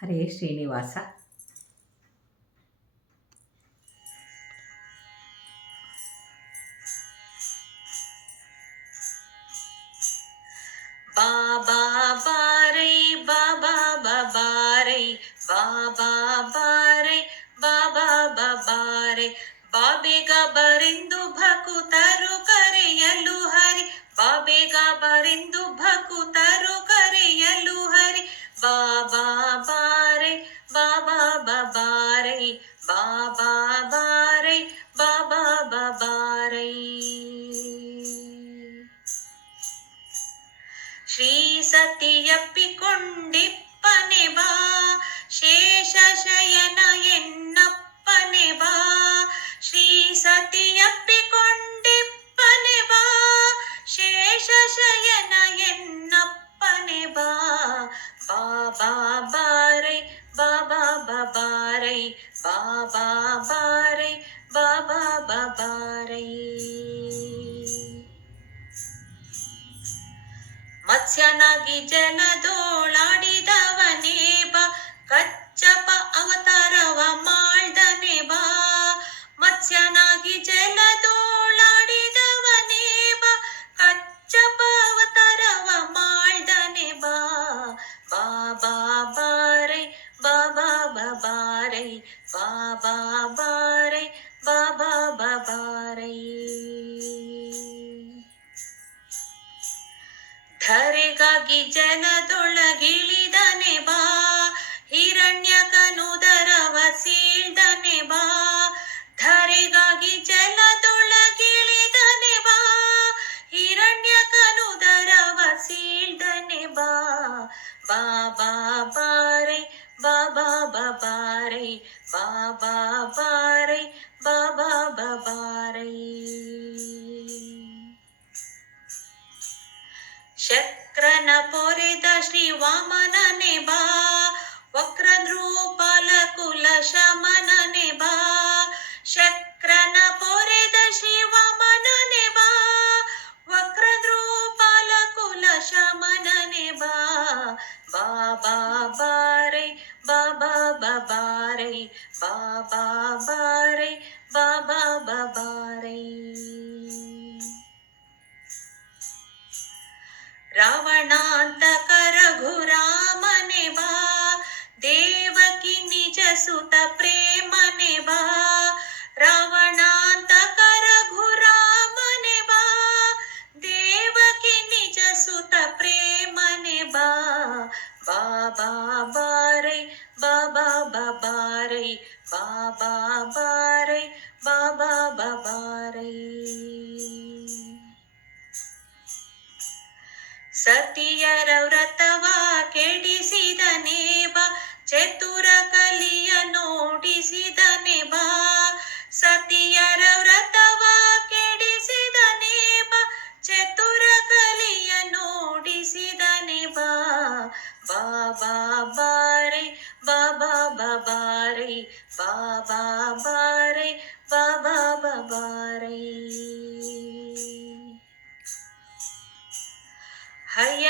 ಹರೇ ಶ್ರೀನಿವಾಸ ಬಾಬಾ ಬಾರೈ ಬಾಬಾ ಬಾಬಾರೈ ಬಾಬಾ ಬಾರೈ ಬಾಬಾ ಬಾಬಾರೈ ಬಾಬೆಗ ಬರೆಂದು ಭಕುತರು ಕರೆಯಲು ಹರಿ ಬಾಬೆಗ ಬರೆಂದು ಬಾಬಾರೈ ಬಾಬಾ ಬಾರೈ ಬಾಬಾ ಬಾಬಾರೈ ಶ್ರೀ ಸತಿಯಪ್ಪಿಕೊಂಡಿಪ್ಪನೆ ಬಾ ಶೇಷ ಶಯನ ಎನ್ನಪ್ಪನೆ ಬಾ ಶ್ರೀ ಸತಿಯಪ್ಪಿಕೊಂಡಿಪ್ಪನೆ ಬಾ ಶೇಷ ಶಯನ ಎನ್ನಪ್ಪನೆ ಬಾ ಬಾಬಾ ಬಾರೈ ಬಾಬಾ ಬಾಬಾರೈ ಬಾ ಬಾರೈ ಬಾಬಾ ಬಾರೈ. ಮತ್ಸ್ಯನಾಗಿ ಜಲದೋಳಾಡಿದವನೇ ಬಾ, ಕಚ್ಚಪ ಅವತಾರವ ಮಾಡ್ದನೆ ಬಾ. ಮತ್ಸ್ಯನಾಗಿ ಜಲದೋಳಾಡಿದವನೇ ಬಾ, ಕಚ್ಚಪ ಅವತಾರವ ಮಾಡ್ದನೆ ಬಾ. ಬಾಬಾ ಬಾರೈ ಬಾಬಾ ಬಾಬಾರೈ ಬಾಬಾ ಬಾರೈ ಬಾಬಾ ಬಾಬಾರೈ ಧರೆಗಾಗಿ ಜನದೊಳಗಿಳಿದನೆ ಬಾ ಹಿರಣ್ಯಕನುದರವ ವಸೀಳ್ದನೆ ಬಾ. ಧರೆಗಾಗಿ ಜಲದೊಳಗಿಳಿದನೆ ಬಾ ಹಿರಣ್ಯಕನುದರವ ವಸೀಳ್ದನೆ ಬಾ. ಬಾಬಾ ഇറങ്ങി ബാ ബാ ബാ ಬಾಬಾ ಬಾರೈ ಬಾಬಾ ಬಾಬಾರೈ ಬಾಬಾ ಬಾರೈ ಬಾಬಾ ಬಾಬಾರೈ ಹಯವದನಾಶ್ರಿತ ಶರಣನೆ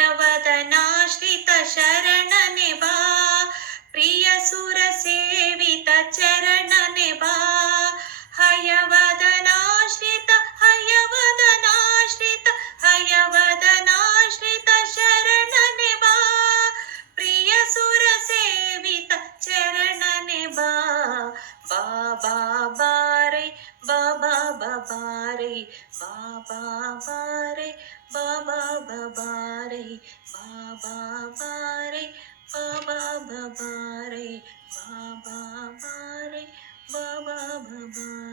பாபாரை பாபாரை பாபா பாபாரை பாபா பாரை பாபா பாபாரை